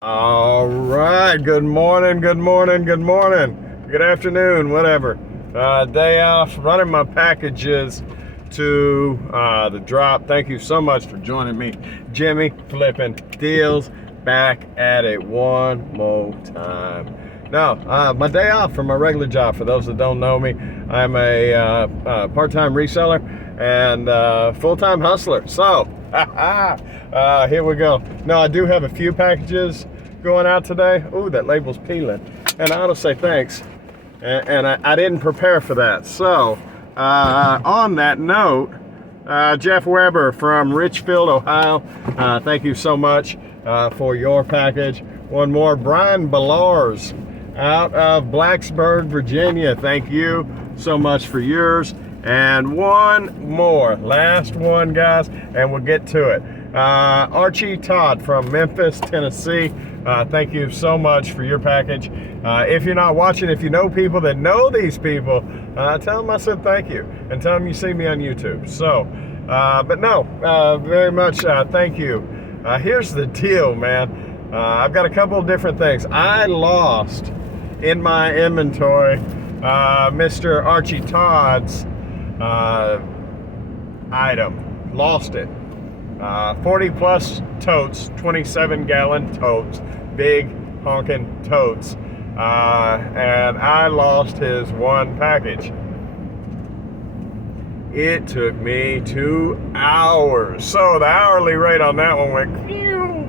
All right. Good morning. Good morning. Good morning. Good afternoon. Whatever. Day off. Running my packages to the drop. Thank you so much for joining me, Jimmy. Flipping deals. Back at it one more time. Now, my day off from my regular job. For those that don't know me, I'm a part-time reseller and full-time hustler. So, here we go. No, I do have a few packages going out today. Ooh, that label's peeling. And I ought to say thanks. And I didn't prepare for that. So, on that note, Jeff Weber from Richfield, Ohio, thank you so much for your package. One more, Brian Ballars out of Blacksburg, Virginia. Thank you so much for yours. And one more, last one, guys, and we'll get to it. Archie Todd from Memphis, Tennessee. Thank you so much for your package. If you're not watching, if you know people that know these people, tell them I said thank you and tell them you see me on YouTube. So, but no, very much thank you. Here's the deal, man. I've got a couple of different things. I lost in my inventory Mr. Archie Todd's item. Lost it. 40 plus totes, 27 gallon totes, big honking totes, and I lost his one package. It took me 2 hours, so the hourly rate on that one went phew.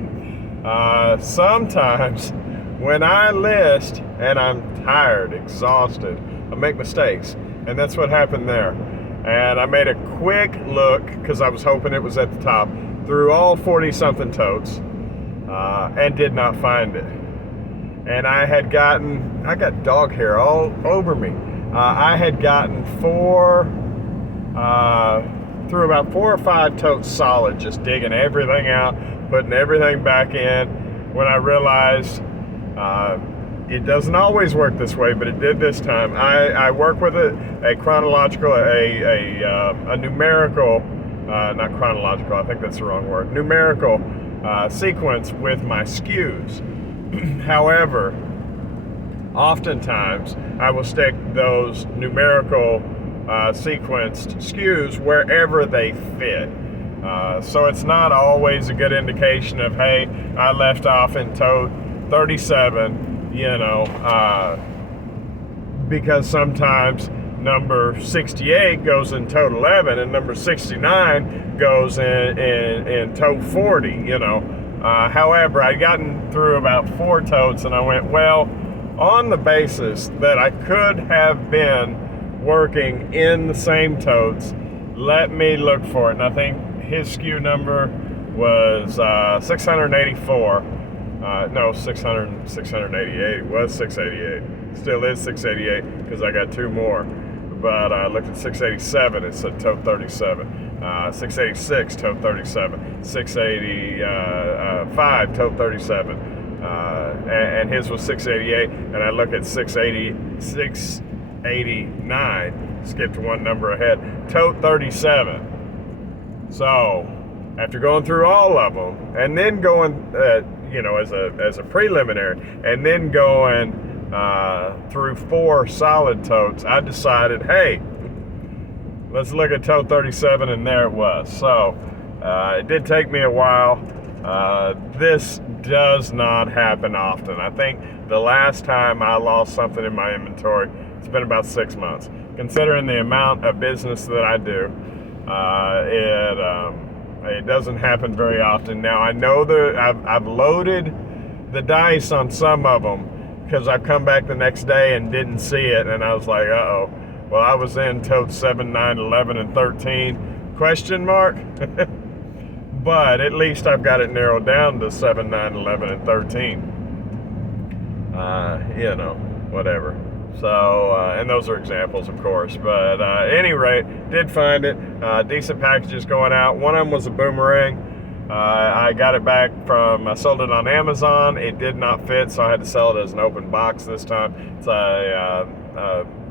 Sometimes when I list and I'm tired, exhausted, I make mistakes, and that's what happened there. And I made a quick look, because I was hoping it was at the top, through all 40 something totes, and did not find it. And I got dog hair all over me. I had gotten through about 4 or 5 totes solid, just digging everything out, putting everything back in, when I realized it doesn't always work this way, but it did this time. I work with a chronological, a numerical, not chronological, I think that's the wrong word, numerical sequence with my SKUs. However, oftentimes I will stick those numerical sequenced SKUs wherever they fit. So it's not always a good indication of, hey, I left off in tote 37, because sometimes number 68 goes in tote 11 and number 69 goes in tote 40, However, I'd gotten through about 4 totes and I went, well, on the basis that I could have been working in the same totes, let me look for it. And I think his SKU number was 684. No, 688. It was 688. Still is 688 because I got 2 more. But I looked at 687. It said tote 37. 686 tote 37. 685 tote 37. And his was 688. And I look at 689. Skipped one number ahead. Tote 37. So after going through all of them, and then going, as a preliminary, and then going through 4 solid totes, I decided, hey, let's look at tote 37, and there it was. So it did take me a while. This does not happen often. I think the last time I lost something in my inventory, it's been about 6 months. Considering the amount of business that I do, it doesn't happen very often. Now, I know that I've loaded the dice on some of them because I've come back the next day and didn't see it, and I was like, uh-oh. Well, I was in tote 7, 9, 11, and 13, question mark? But at least I've got it narrowed down to 7, 9, 11, and 13. Whatever. So, and those are examples, of course. But at any rate, did find it. Decent packages going out. One of them was a boomerang. I got it back I sold it on Amazon. It did not fit, so I had to sell it as an open box this time. It's a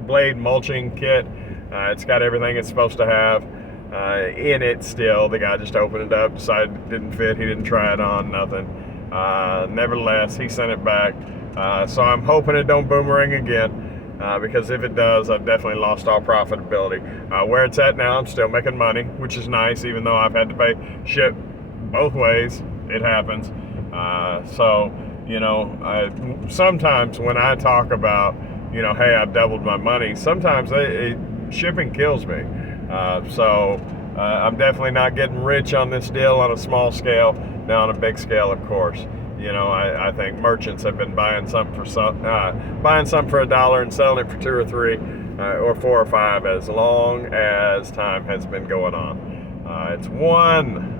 blade mulching kit. It's got everything it's supposed to have in it still. The guy just opened it up, decided it didn't fit. He didn't try it on, nothing. Nevertheless, he sent it back. So I'm hoping it don't boomerang again. Because if it does, I've definitely lost all profitability. Where it's at now, I'm still making money, which is nice, even though I've had to pay ship both ways. It happens. So, you know, sometimes when I talk about, you know, hey, I've doubled my money, sometimes shipping kills me. So I'm definitely not getting rich on this deal on a small scale. Now on a big scale, of course. You know, I think merchants have been buying something for $1 and selling it for 2 or 3 or 4 or 5 as long as time has been going on. It's one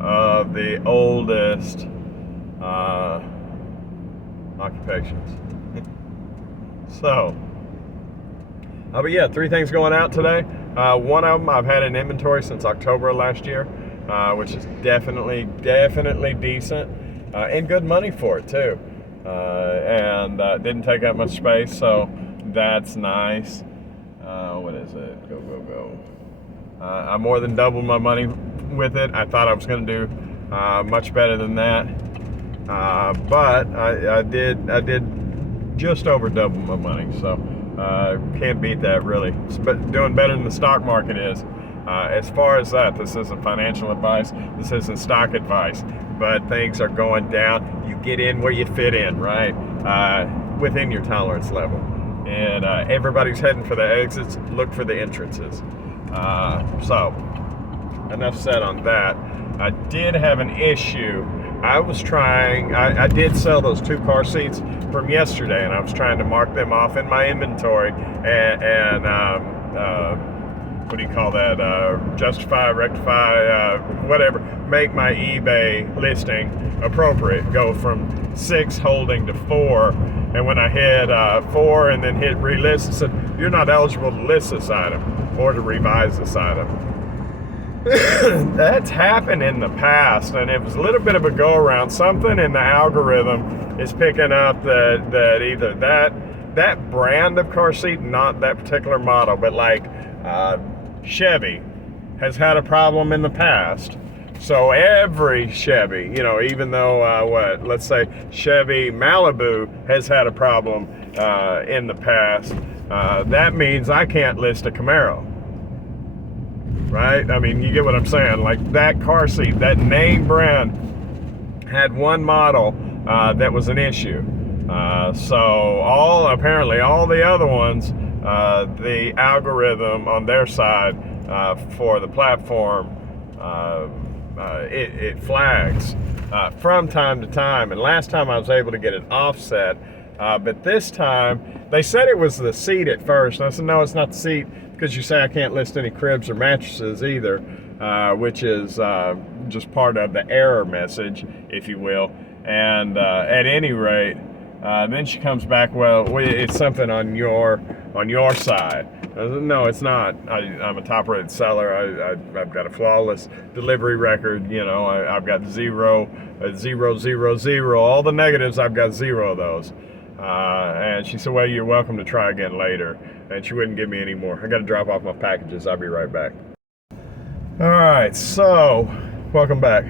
of the oldest occupations. So, but yeah, 3 things going out today. One of them I've had in inventory since October of last year. Which is definitely decent and good money for it too, and didn't take up much space, so that's nice. What is it? Go. I more than doubled my money with it. I thought I was going to do much better than that, but I did just over double my money, so can't beat that really. But doing better than the stock market is. As far as that, this isn't financial advice, this isn't stock advice, but things are going down. You get in where you fit in, right? Within your tolerance level. And everybody's heading for the exits, look for the entrances. So, enough said on that. I did have an issue. I did sell those 2 car seats from yesterday, and I was trying to mark them off in my inventory and what do you call that? Justify, rectify, whatever. Make my eBay listing appropriate. Go from 6 holding to 4. And when I hit 4 and then hit relist, it said, you're not eligible to list this item or to revise this item. That's happened in the past, and it was a little bit of a go around. Something in the algorithm is picking up that either that brand of car seat, not that particular model, but like Chevy has had a problem in the past. So every Chevy, you know, even though let's say Chevy Malibu has had a problem in the past, that means I can't list a Camaro, right? I mean, you get what I'm saying? Like that car seat, that name brand had one model that was an issue. So apparently all the other ones, the algorithm on their side for the platform, it flags from time to time. And last time I was able to get it offset, but this time they said it was the seat at first. And I said, no, it's not the seat, because you say I can't list any cribs or mattresses either, which is just part of the error message, if you will. And at any rate, then she comes back, well, it's something on your side. I said, no, it's not. I'm a top-rated seller. I've got a flawless delivery record. You know, I've got 0, 0, 0, 0. All the negatives, I've got 0 of those. And she said, well, you're welcome to try again later. And she wouldn't give me any more. I got to drop off my packages. I'll be right back. All right, so welcome back.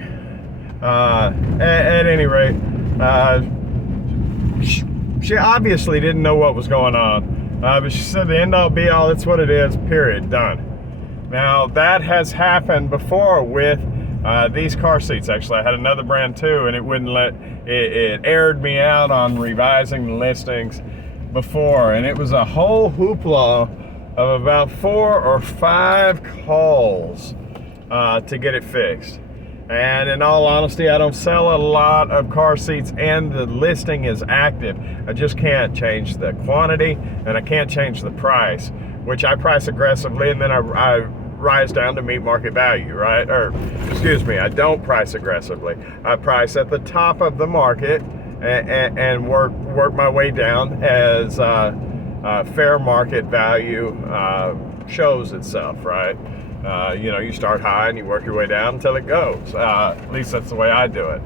At any rate, she obviously didn't know what was going on. But she said the end all be all, it's what it is, period, done. Now, that has happened before with these car seats. Actually, I had another brand too, and it wouldn't let, it aired me out on revising the listings before, and it was a whole hoopla of about 4 or 5 calls to get it fixed. And in all honesty, I don't sell a lot of car seats and the listing is active. I just can't change the quantity and I can't change the price, which I price aggressively and then I rise down to meet market value, right? Or, excuse me, I don't price aggressively. I price at the top of the market and work my way down as fair market value shows itself, right? You know, you start high and you work your way down until it goes. At least that's the way I do it.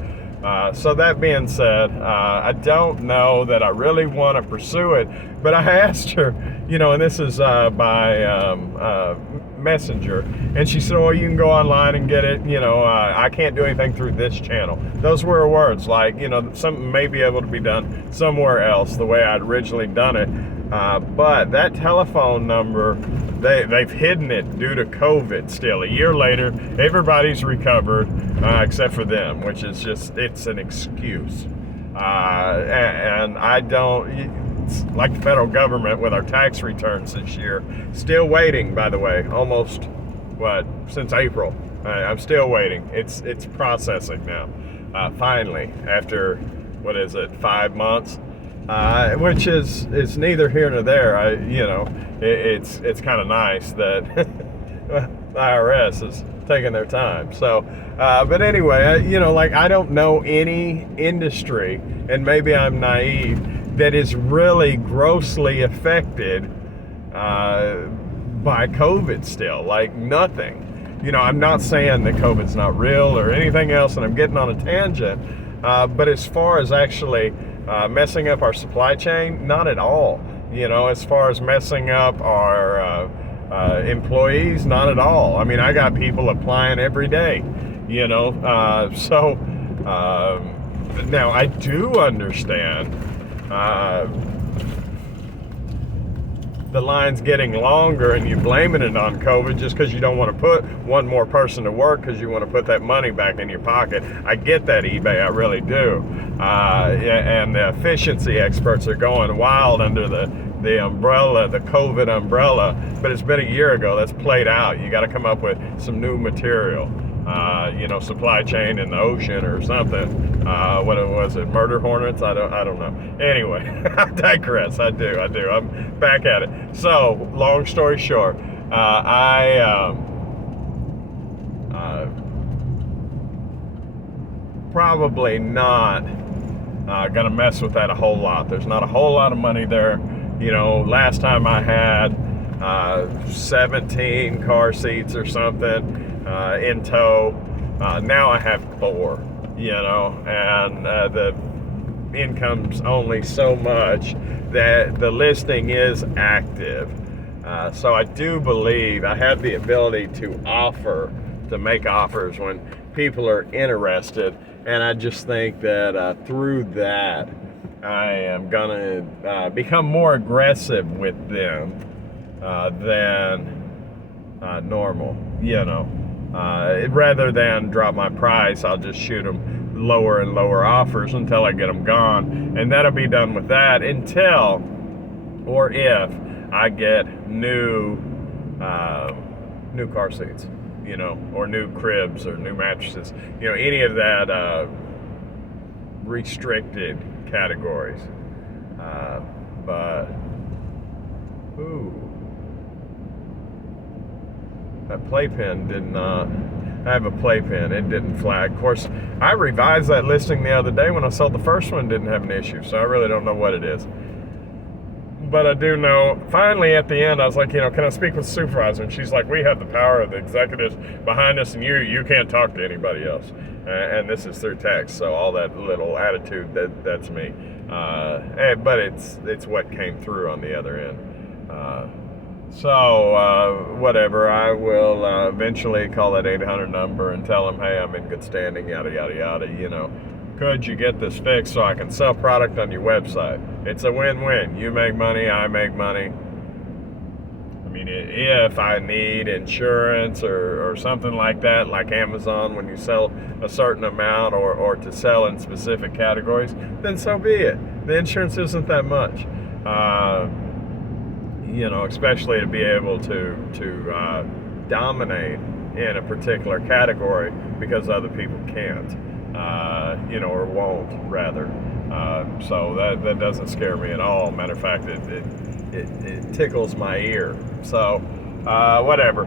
So that being said, I don't know that I really want to pursue it, but I asked her, you know, and this is by Messenger, and she said, "Oh, you can go online and get it. I can't do anything through this channel." Those were her words, like, something may be able to be done somewhere else the way I'd originally done it. But that telephone number, they've hidden it due to COVID still. A year later, everybody's recovered except for them, which is it's an excuse. And I don't... It's like the federal government with our tax returns this year. Still waiting, by the way, almost, since April. I'm still waiting. It's processing now. Finally, after, 5 months? Which is neither here nor there. It's kind of nice that the IRS is taking their time. So, but anyway, I don't know any industry, and maybe I'm naive, that is really grossly affected by COVID still. Like nothing. I'm not saying that COVID's not real or anything else, and I'm getting on a tangent. But as far as actually messing up our supply chain, not at all. As far as messing up our employees, not at all. I mean, I got people applying every day, so now I do understand the line's getting longer and you blaming it on COVID just because you don't want to put one more person to work because you want to put that money back in your pocket. I get that, eBay, I really do. And the efficiency experts are going wild under the umbrella, the COVID umbrella, but it's been a year ago. That's played out. You got to come up with some new material. Supply chain in the ocean or something. What was it? Murder hornets? I don't know. Anyway, I digress. I do. I'm back at it. So, long story short, I probably not gonna mess with that a whole lot. There's not a whole lot of money there. Last time I had 17 car seats or something in tow. Now I have 4, and the income's only so much that the listing is active. So I do believe I have the ability to make offers when people are interested, and I just think that through that I am gonna become more aggressive with them than normal, rather than drop my price. I'll just shoot them lower and lower offers until I get them gone, and that'll be done with that until or if I get new car seats, or new cribs or new mattresses, any of that restricted categories. But that playpen did not. I have a playpen. It didn't flag. Of course, I revised that listing the other day when I sold the first one. Didn't have an issue, so I really don't know what it is. But I do know, finally at the end, I was like, can I speak with the supervisor? And she's like, we have the power of the executives behind us, and you can't talk to anybody else. And this is through text, so all that little attitude, that's me. But it's what came through on the other end. So whatever, I will eventually call that 800 number and tell them, hey, I'm in good standing, yada, yada, yada, Could you get this fixed so I can sell product on your website? It's a win-win. You make money, I make money. I mean, if I need insurance or something like that, like Amazon, when you sell a certain amount or to sell in specific categories, then so be it. The insurance isn't that much. Especially to be able to dominate in a particular category because other people can't, or won't, rather. So that doesn't scare me at all. Matter of fact, it tickles my ear. So, whatever.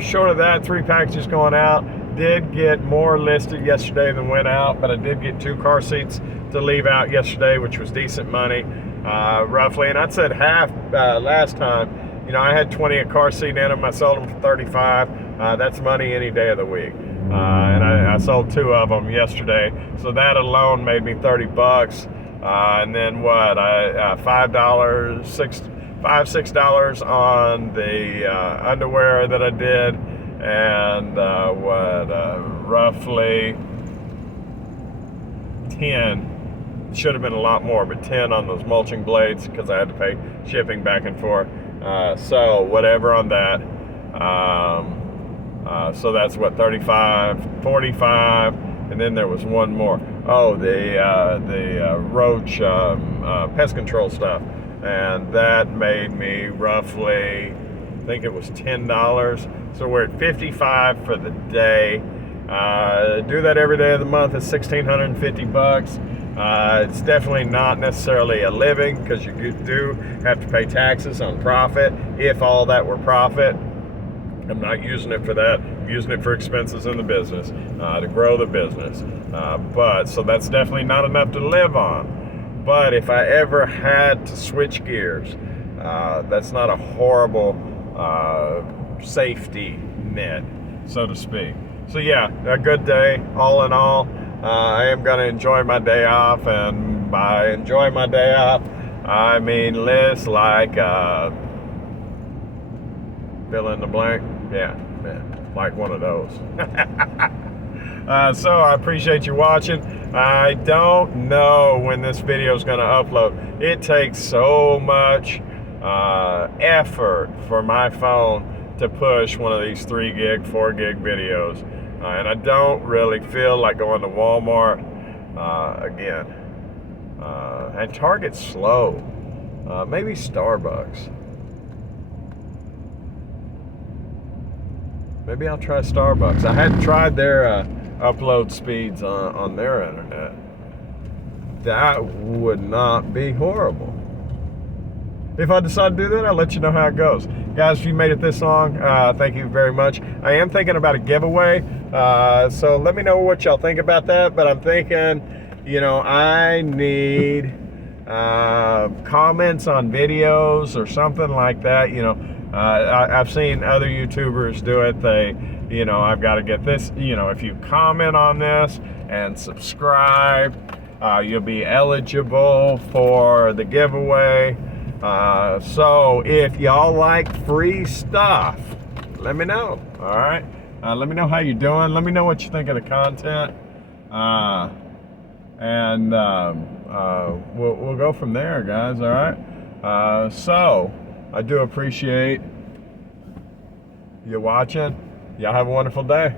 Short of that, 3 packages going out. Did get more listed yesterday than went out, but I did get 2 car seats to leave out yesterday, which was decent money. Roughly, and I said half last time. I had 20 a car seat in them. I sold them for 35. That's money any day of the week. And I sold 2 of them yesterday, so that alone made me $30. And then what? $5, $5-6 on the underwear that I did, and roughly 10. Should have been a lot more, but 10 on those mulching blades because I had to pay shipping back and forth. So whatever on that. So that's what, 35, 45, and then there was one more. Oh, the roach pest control stuff, and that made me roughly, I think it was $10. So we're at 55 for the day. Do that every day of the month is $1,650. It's definitely not necessarily a living because you do have to pay taxes on profit. If all that were profit, I'm not using it for that. I'm using it for expenses in the business, to grow the business. So that's definitely not enough to live on. But if I ever had to switch gears, that's not a horrible safety net, so to speak. So yeah, a good day all in all. I am going to enjoy my day off, and by enjoy my day off, I mean list like fill in the blank. Yeah, like one of those. So I appreciate you watching. I don't know when this video is going to upload. It takes so much effort for my phone to push one of these 3 gig, 4 gig videos. And I don't really feel like going to Walmart again. And Target's slow. Maybe Starbucks. Maybe I'll try Starbucks. I hadn't tried their upload speeds on their internet. That would not be horrible. If I decide to do that, I'll let you know how it goes. Guys, if you made it this long, thank you very much. I am thinking about a giveaway, so let me know what y'all think about that. But I'm thinking, I need comments on videos or something like that. I've seen other YouTubers do it. I've got to get this. If you comment on this and subscribe, you'll be eligible for the giveaway. So if y'all like free stuff, let me know. All right, let me know how you're doing. Let me know what you think of the content, and we'll go from there, guys. All right. So I do appreciate you watching. Y'all have a wonderful day.